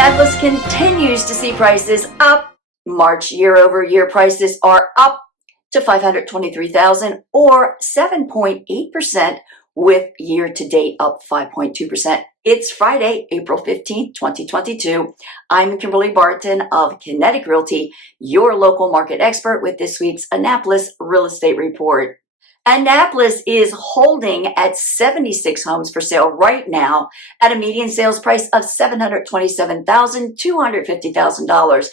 Annapolis continues to see prices up. March year-over-year prices are up to $523,000 or 7.8%, with year-to-date up 5.2%. It's Friday, April 15th, 2022. I'm Kimberly Barton of Kinetic Realty, your local market expert, with this week's Annapolis Real Estate Report. Annapolis is holding at 76 homes for sale right now at a median sales price of $727,250,000.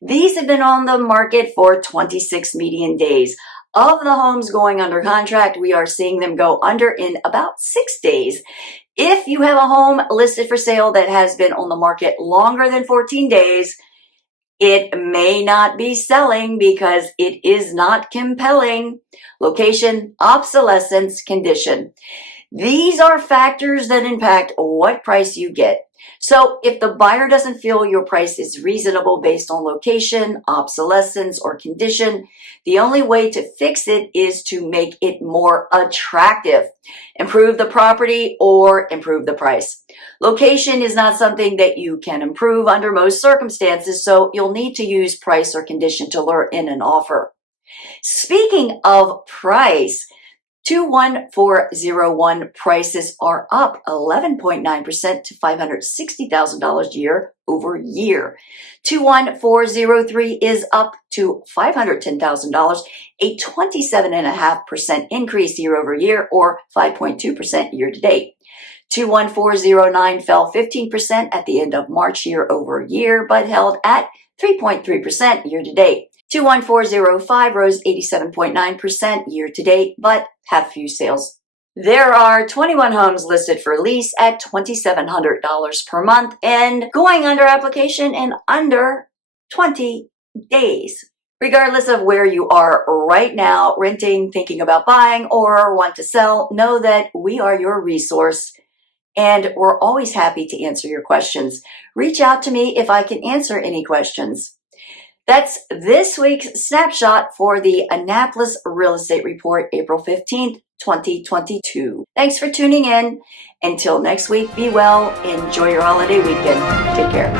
These have been on the market for 26 median days. Of the homes going under contract, we are seeing them go under in about 6 days. If you have a home listed for sale that has been on the market longer than 14 days, it may not be selling because it is not compelling. Location, obsolescence, condition. These are factors that impact what price you get. So if the buyer doesn't feel your price is reasonable based on location, obsolescence, or condition, the only way to fix it is to make it more attractive. Improve the property or improve the price. Location is not something that you can improve under most circumstances, so you'll need to use price or condition to lure in an offer. Speaking of price, 21401 prices are up 11.9% to $560,000 year over year. 21403 is up to $510,000, a 27.5% increase year over year, or 5.2% year to date. 21409 fell 15% at the end of March year over year, but held at 3.3% year to date. 21405 rose 87.9% year to date, but had few sales. There are 21 homes listed for lease at $2,700 per month and going under application in under 20 days. Regardless of where you are right now, renting, thinking about buying, or want to sell, know that we are your resource and we're always happy to answer your questions. Reach out to me if I can answer any questions. That's this week's snapshot for the Annapolis Real Estate Report, April 15th, 2022. Thanks for tuning in. Until next week, be well. Enjoy your holiday weekend. Take care.